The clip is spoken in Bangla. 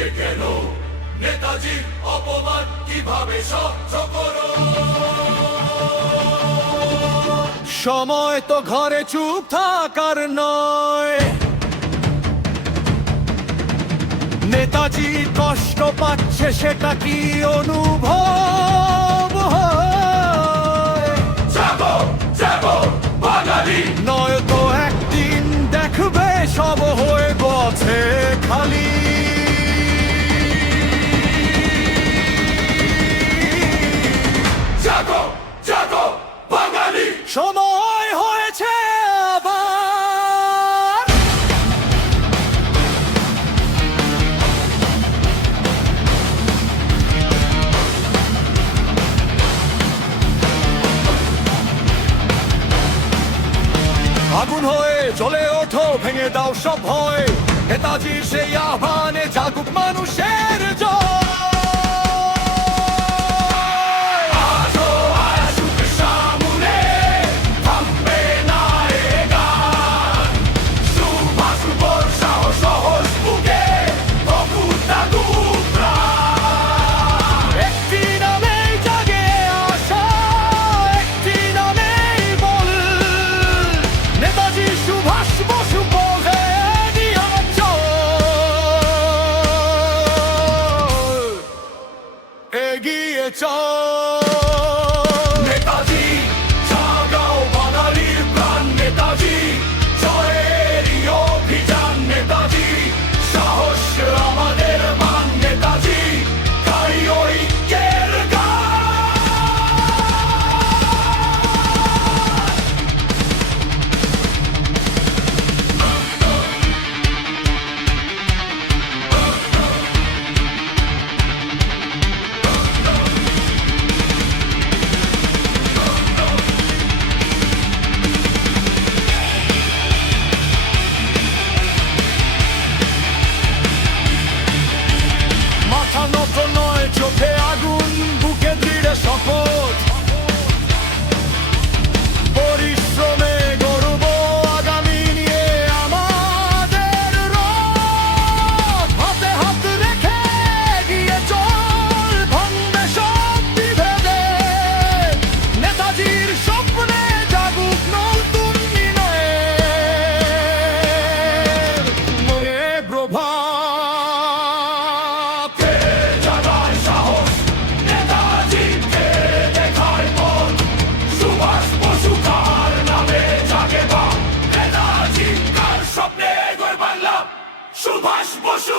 দিয়ে কেন নেতাজির অপমান কিভাবে সহ্য করো? সময় তো ঘরে চুপ থাকার নয়, নেতাজি কষ্ট পাচ্ছে সেটা কি অনুভব হয়? জাগো জাগো বাঙালি, নয়তো একদিন দেখবে সব হয়ে গেছে খালি। জাগো জাগো বাঙালি, সময় হয়েছে আবার আগুন হয়ে জ্বলে ওঠো, ভেঙে দাও সব ভয়। নেতাজির সেই আহ্বানে জাগুক মানুষের জয়। আসো আসুক সামনে, থামবে না এ গান। সুভাষ বর্ষা ও সহজ বুকে অকুত থাকুক প্রাণ। একটি নামেই জাগে আশা, একটি নামেই বল, নেতাজি সুভাষ বসু বলে নিয়ে চল। এগিয়ে চল নেতাজি জাগাও বাঙালির প্রাণ, নেতাজি জয়েরই অভিযান, নেতাজি সাহস আমাদের মান, নেতাজি গাই ঐক্যের গান। মাথা নত নয়, চোখে আগুন, বুকে দৃঢ় শপথ। পরিশ্রমে গর্ব আগামী নিয়ে আমাদের রথ। হাতে হাত রেখে এগিয়ে চল, ভাঙবে সব বিভেদে। নেতাজির স্বপ্নে জাগুক নতুন দিনের মনে প্রভাত। কে জাগায় সাহস, নেতাজি কে দেখায় পথ, সুভাষ বসু কার নামে জাগে বাম, নেতাজি কার স্বপ্নে গড়ে বাংলা, সুভাষ বসু।